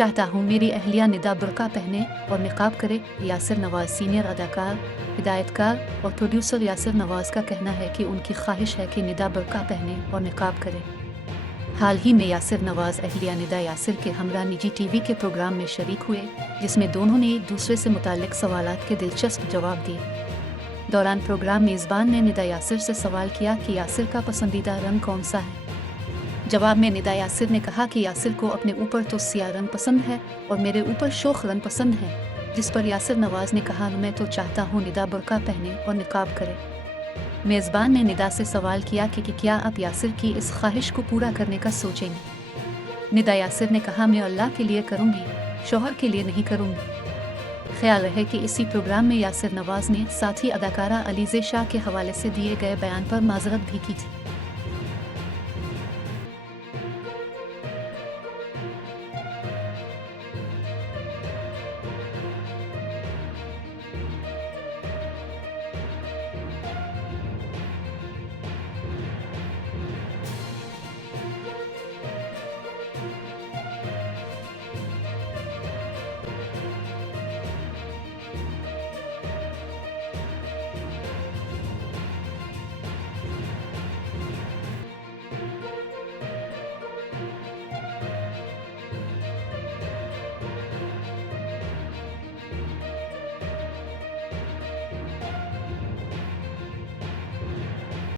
चाहता हूँ मेरी अहलिया निदा बुर्का पहने और निकाब करे। यासिर नवाज सीनियर अदाकार, हिदायतकार और प्रोड्यूसर यासिर नवाज का कहना है कि उनकी ख्वाहिश है कि निदा बुर्का पहने और निकाब करे। हाल ही में यासिर नवाज अहलिया निदा यासिर के हमरा निजी टीवी के प्रोग्राम में शरीक हुए, जिसमें दोनों ने एक दूसरे से मुताल्लिक सवालात के दिलचस्प जवाब दिए। दौरान प्रोग्राम मेज़बान ने निदा यासिर से सवाल किया कि यासिर का पसंदीदा रंग कौन सा है। जवाब में निदा यासिर ने कहा कि यासिर को अपने ऊपर तो सियाह रंग पसंद है और मेरे ऊपर शोख रंग पसंद है, जिस पर यासिर नवाज ने कहा मैं तो चाहता हूँ निदा बुर्का पहने और निकाब करे। मेज़बान ने निदा से सवाल किया कि क्या आप यासिर की इस ख्वाहिश को पूरा करने का सोचेंगे। निदा यासिर ने कहा मैं अल्लाह के लिए करूँगी, शौहर के लिए नहीं करूँगी। ख्याल रहे कि इसी प्रोग्राम में यासिर नवाज ने साथी अदाकारा अलीज़े शाह के हवाले से दिए गए बयान पर माज़रत भी की थी।